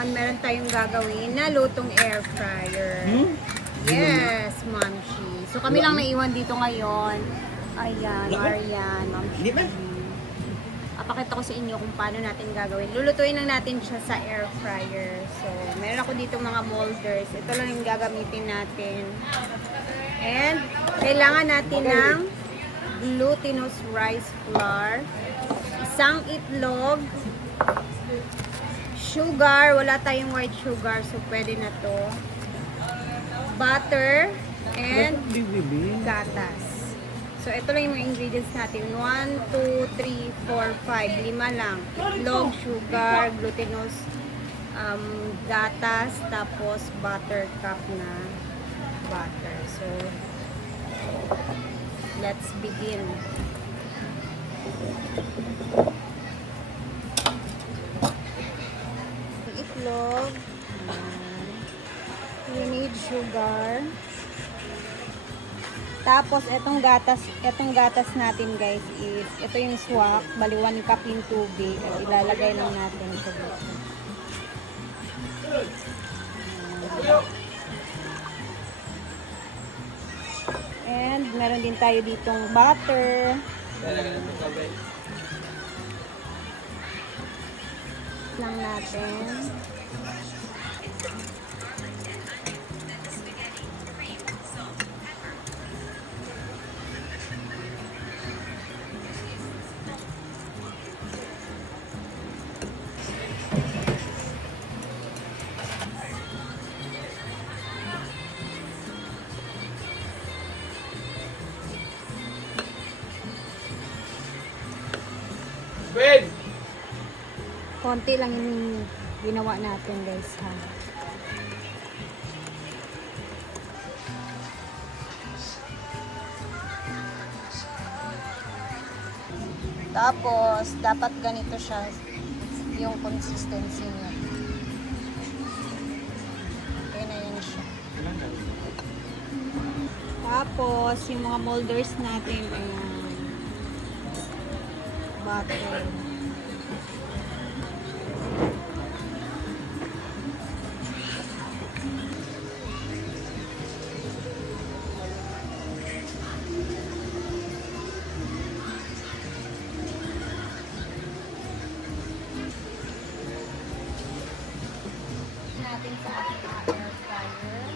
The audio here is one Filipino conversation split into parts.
ngayon, meron tayong gagawin na lutong air fryer. Yes, Mamshi. So kami lang naiwan dito ngayon. Ayan, Marian, Mamshi. Papakita ko sa inyo kung paano natin gagawin. Lulutuin lang natin siya sa air fryer. So, meron ako dito mga molders. Ito lang yung gagamitin natin. And, kailangan natin ng glutinous rice flour, isang itlog, sugar, wala tayong white sugar, so pwede na to, butter, and gatas. So, ito lang yung mga ingredients natin. 1, 2, 3, 4, 5. 5 lang. Itlog, sugar, glutinous, gatas, tapos butter cup na butter. So, let's begin. Itlog. We need sugar. Tapos, etong gatas natin guys is, ito yung swak, bali 1 cup yung tubig. At ilalagay lang natin ito dito. And, meron din tayo ditong butter. Lang natin. Konti lang yung ginawa natin guys ha. Tapos dapat ganito siya yung consistency niya. Okay na yun siya. Tapos yung mga molders natin ayan, butter. Natin sa ating air fryer.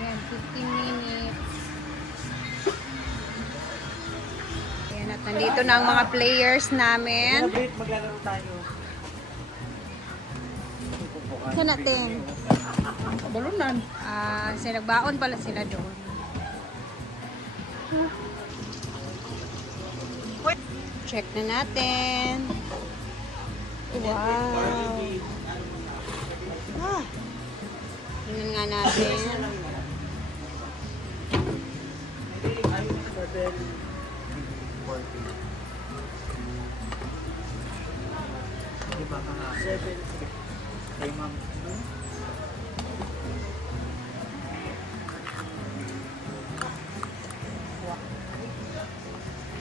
Ayan, 15 minutes. Ayan, at nandito na ang mga players namin. Maglalaro tayo. Ika natin. Balunan. Nagbaon pala sila doon. Check na natin. Wow. Tingnan nga natin.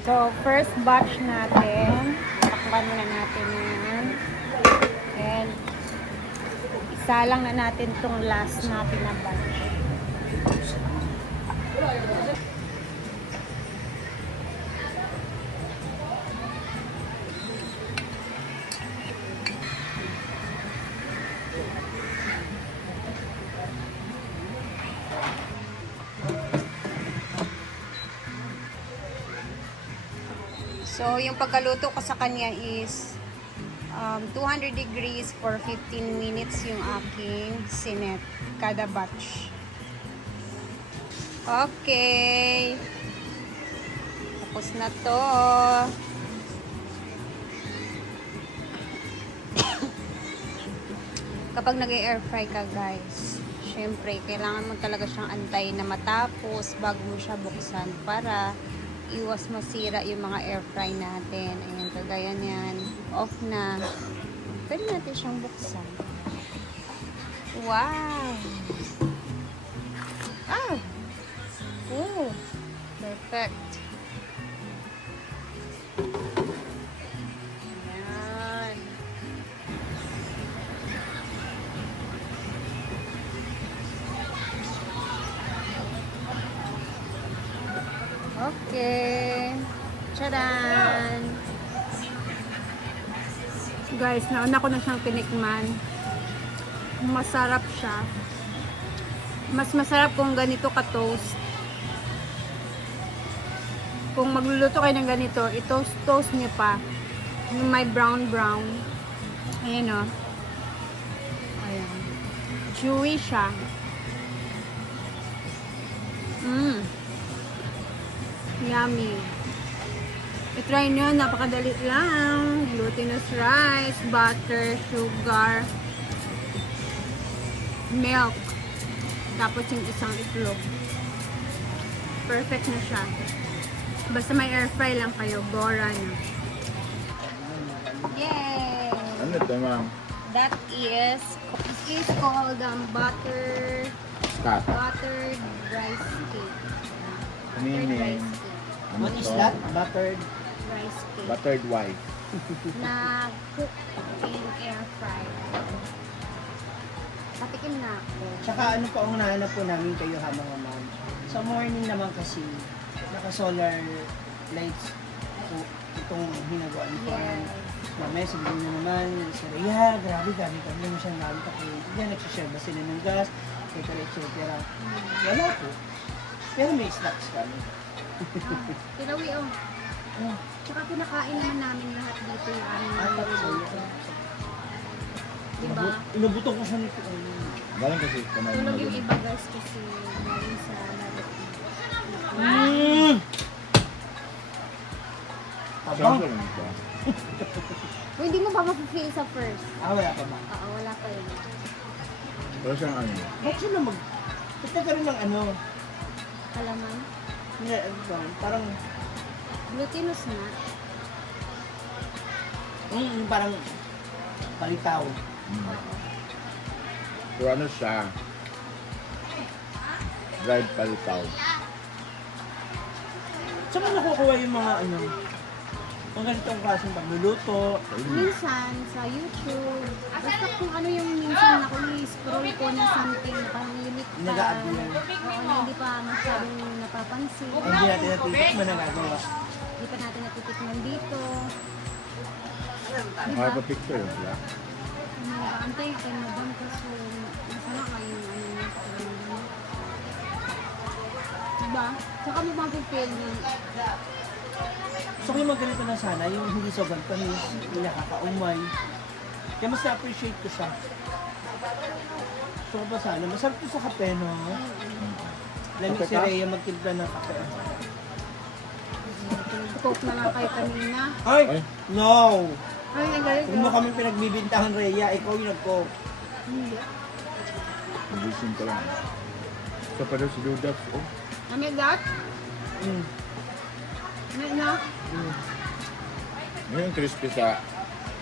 So, first batch natin. Takpan muna natin yan. And, isa lang na natin tong last natin na batch. So, yung pagkaluto ko sa kanya is 200 degrees for 15 minutes yung aking sinet kada batch. Okay. Tapos na to. kapag nag-air fry ka guys, syempre, kailangan mo talaga siyang antayin na matapos bago mo siya buksan para iwas masira yung mga air fry natin. Ayan, kagaya niyan. Off na. Pwede natin siyang buksan. Wow! Ah! Oh! Perfect. Ayan. Okay. Tcharan! Guys, nauna ko na siyang tinikman. Masarap siya. Mas masarap kung ganito ka-toast. Kung magluluto kayo ng ganito, i-toast niyo pa. Yung may brown. Ayan o. Ayan. Chewy siya. Yummy. I-try nyo, napakadali lang. Glutinous rice, butter, sugar, milk. Tapos yung isang itlog. Perfect na siya. Basta may air fry lang kayo, Bora na. Yay! Ano ito, ma'am? That is, this is called buttered Cut. rice cake. Ano yun Buttered eh? rice cake. Ano What is to? that? Buttered? Rice cake. Buttered wife. Na cook in air fry. Patikim na ako. Tsaka ano pa ang nahanap po namin kayo ha mga ma'am. Sa morning naman kasi, naka-solar lights po itong hinagawa ni Farm. Yes. Mamaya sabihin na naman, Saraya, grabe, kami mo siyang namin kasi yan, nagsishare ba sila ng gas, etc. Wala po. Pero may snacks kami. Tilawi oh. Oh, Tsaka kinakain naman namin lahat dito yung aming tapos niluluto. Diba? Inubuto ko siya nito. Galing kasi kumain Tulog na yung yun. iba guys kasi galing sa Tabang. Siyempre naman ito. Uy, hindi mo pa ma-feel sa first. Wala pa ba? Oo, wala pa yun. Pero siyang ano, Ba't siya na Ito ka rin ng ano, Kalaman. parang, Glutinous na. parang palitaw. pero ano siya? Dried palitaw. Saan mo nakukuha yung mga ano, ang ganitong klaseng pagluluto? Minsan, sa YouTube. Basta kung ano yung minsan ako i-scroll ko na something na parang unique pa. Nag-a-add mo yan. Oo, na hindi pa masyadong napapansin. Hindi natin natitik mo nagagawa. Hindi pa natin natitikman dito. Mga pa picture yun sila. Antay kay madam kasi masama nga yung ano niya sa kanila. Diba? Saka mo mapipil yung So kung yung ganito na sana, yung hindi sobrang tamis, hindi nakakaumay. Kaya mas na-appreciate ko siya. So ba sana, masarap to sa kape, no? Lamig si Rhea magtimpla ng kape. coke na lang kayo kanina. Ay! Ay. No! Ay, ang galing Huwag mo kami pinagbibintangan, Rhea. Ikaw yung nag-coke. Hindi. Nagising ko lang. So pa daw si Dudats, oh. Amig that? Mm. May na? Yung crispy sa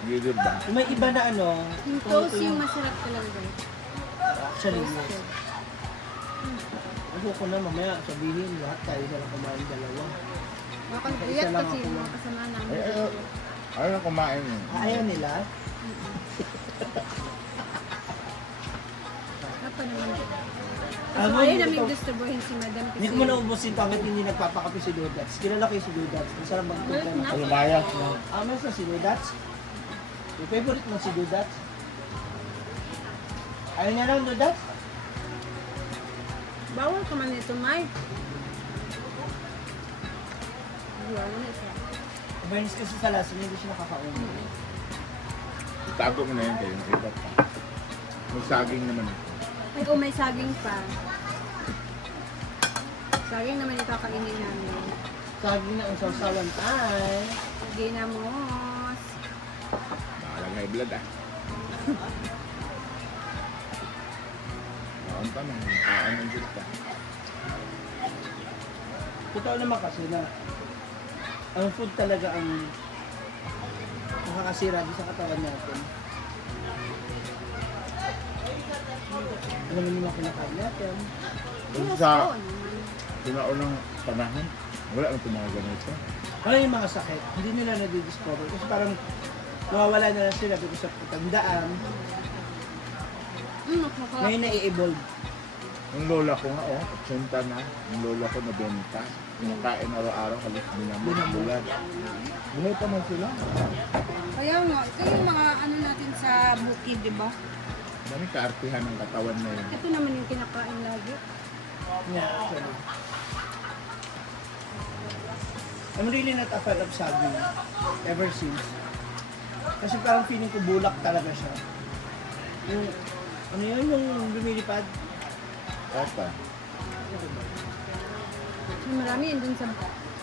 gilid ba? May iba na ano, Yung kung toast ito yung masarap talaga guys. actually, yes. Toasted. Ako ko na mamaya sabihin lahat tayo na lang kumain dalawa. Nakakuyat kasi yung mga kasama namin. Ayaw na kumain yun. Ayaw nila? Apa naman. Ano, So, ayun hindi namin ko- gusto buhin si madam kasi. Hindi ko na ubusin pangit hindi nagpapakape si Dudats. Kilala ko yung si Dudats. Masarap magtugtog. Wala na. Alumaya. Mas na si Dudats. Yung favorite mo si Dudats? Ayaw niya lang Dudats? Bawal ka man ito, May. Bawal na isa. Awareness kasi sa lasa niya, hindi siya nakakaumay. Itago mo na yun kayo. Iba pa. May saging naman. Ay, oh, may saging pa. Saging naman yung kakainin namin. Saging na ang sausawan ay... Ginamos. Bakalang may blood ah. Ang tanong, ano yung ka? Totoo naman kasi na ang food talaga ang nakakasira din sa katawan natin. Alam mo naman kinakain natin. Kung Yes, sa oo naman. sinaunang panahon, wala nang mga ganito. Ano yung mga sakit? Hindi nila na-discover. Kasi parang nawawala na lang sila because sa katandaan. Nakaka- Ngayon na-i-evolve. Ang lola ko nga, 80 na. Ang lola ko na benta. Kinakain araw-araw, halos binambulan. Buhay pa man sila. Kaya nga, ito yung mga ano natin sa bukid, di ba? Dami kaartihan ng katawan na yun. Ito naman yung kinakain lagi. Yeah, actually. I'm really not a fan of saging ever since. Kasi parang feeling ko bulak talaga siya. Yung, ano yun, yung lumilipad? Opa. Marami yun dun sa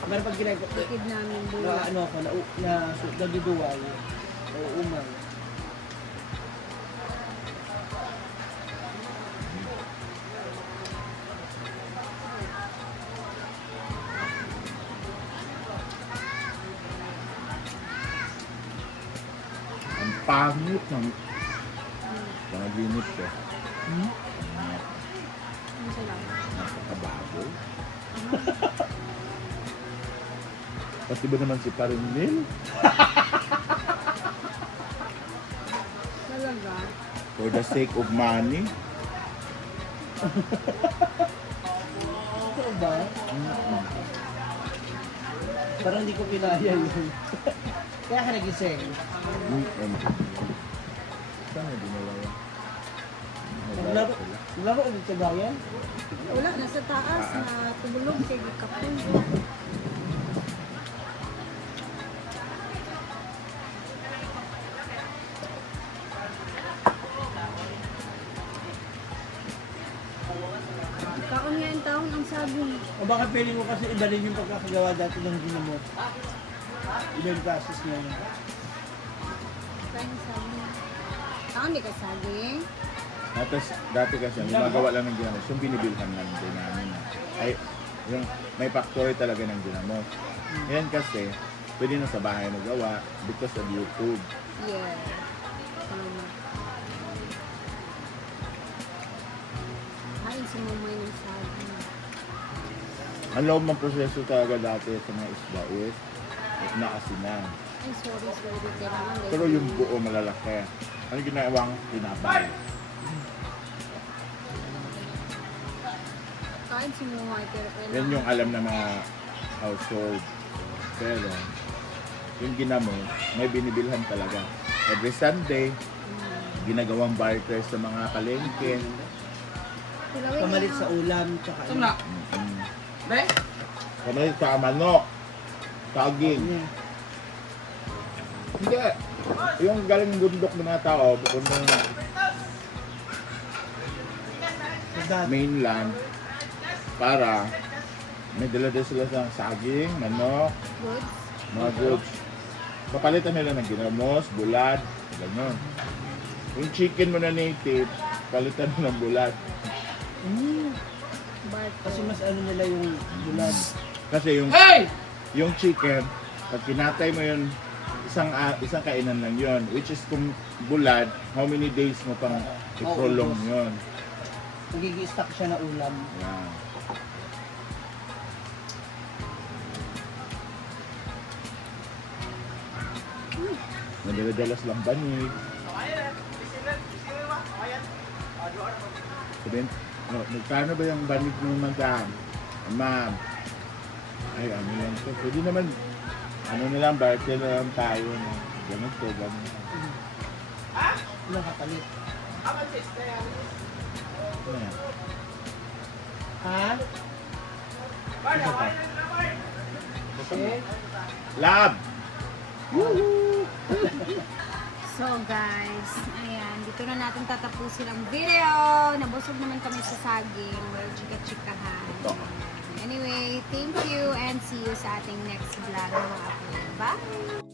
Meron pag ginagawa, bukid namin. na Bula. ano ako, naduduwal, o umay. Ang pangit ng panaginip ko. Hmm? Ano sila? Napakababoy. Pati ba naman si Parinil? Talaga? For the sake of money? Ito ba? Parang hindi ko kinaya yun. Kaya ka nagising. Saan na dinawa yan? Naglaro, naglaro ulit sa bayan? Wala, nasa taas na tumulog kay Kapul. Kaon nga yung taon ang sabi. O baka feeling ko kasi iba rin yung pagkakagawa dati ng ginamot. Iba yung process na yun. Kaya yung sabi. Taon di ka saging. Tapos dati kasi ang gumagawa lang ng ginamos, yung binibilhan lang din namin. Ay, yung may factory talaga ng ginamos. Yan kasi, pwede na sa bahay magawa because of YouTube. Yeah. Tama. Kain si Momoy ng saging. Ang loob ng proseso talaga dati sa mga isda is naasinan. Ay, sorry. Kailangan Pero yung buo malalaki. Ano ginawang tinapay? Kain si Momoy, pero kailangan. Yan yung alam ng mga household. Pero, yung ginamos, may binibilhan talaga. Every Sunday, ginagawang barter sa mga palengke. Pamalit sa ulam, tsaka ano. Kamalit sa manok, saging. Yeah. Hindi. Yung galing bundok ng mga tao, pupunta ng Sa mainland para may dala-dala sila sa saging, manok, Goods. mga goods. Papalitan nila ng ginamos, bulad, gano'n. Yung chicken mo na native, palitan mo ng bulad. Barto. Kasi mas ano nila yung bulad. Kasi yung chicken, pag kinatay mo yun, isang kainan lang yon, which is kung bulad, how many days mo pang i-prolong yun. Nagigi-stack siya na ulam. Yan. Nadala-dalas lang banig. Sabihin, magkano ba yung banig mo, madam? Ma'am. Ay, ano lang to. Pwede naman, ano na lang, barter na lang tayo. No? Ganito, ganito. Nakapalit. Yan. Ha? Ano pa? Lab! So guys, ayan, dito na natin tatapusin ang video. Nabusog naman kami sa saging. Well, chika-chikahan. Anyway, thank you and see you sa ating next vlog mga kapatid. Bye!